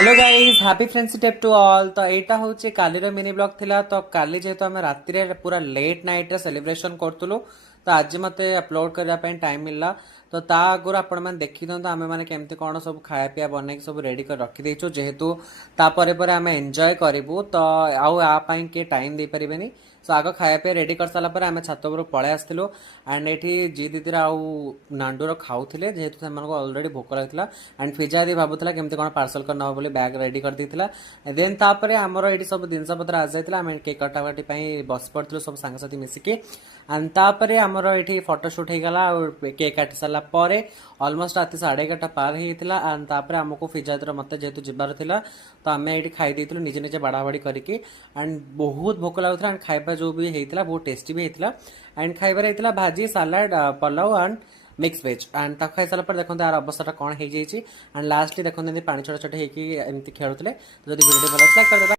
Hello guys happy friendship day to all. तो एटा होचे कालीर मिनी ब्लॉग थिला। तो काली जेहेतु आम राति रे पूरा लेट नाइट रे सेलिब्रेशन करतुलु, तो आज मते अपलोड करबा पई टाइम मिलला। तो ता आगुर आपण मैंने देखी दंतु आमे माने केमती कोन सब खाया पिया बनै सब रेडी कर रखी देछु, जेहेतु ता परे परे आमे एन्जॉय करिवु। तो आउ आ पई के टाइम दे परिबेनी। सो आग खाया पिया रेडी कर साला पर आमे छात उपर पळे आस्तिलु। एंड एठी जी दीदी आउ नांडूर खाउथिले, जेहेतु सेमानको ऑलरेडी भोक लागथिला। एंड फिजा दी भाबुथिला केमती कोन पार्सल कर नबो बोली बैग रेडी कर देथिला। देन तापरे हमर एठी सब जिनस पत्र आ जायतिला। आमे केक कटाकटी पई बस पड़थिलु सब संग साथी मिसिके। एंड तापरे हमर एठी फोटो शूट हे गला और केक काटी साला परे ऑलमोस्ट राति 11:30 पार हेतिला। एंड तापरे हमको फिजा दर मते जेहेतु जिबार थिला, तो आमे एठी खाई देथिलु निजे निजे बाड़ा बाड़ी करके। एंड बहुत भोक लागुथला। एंड खाइबा जो भी हेतिला बहुत टेस्टी भी हेतिला। एंड खाइबार हेतिला भाजी salad pulao and mix veg. And ताक खाई सारा पर देखो यार अवस्था कौन हो जाइए। एंड लास्टली देखो पानी छोटा छोटा होती खेलुले। तो जब वीडियो भल लाइक कर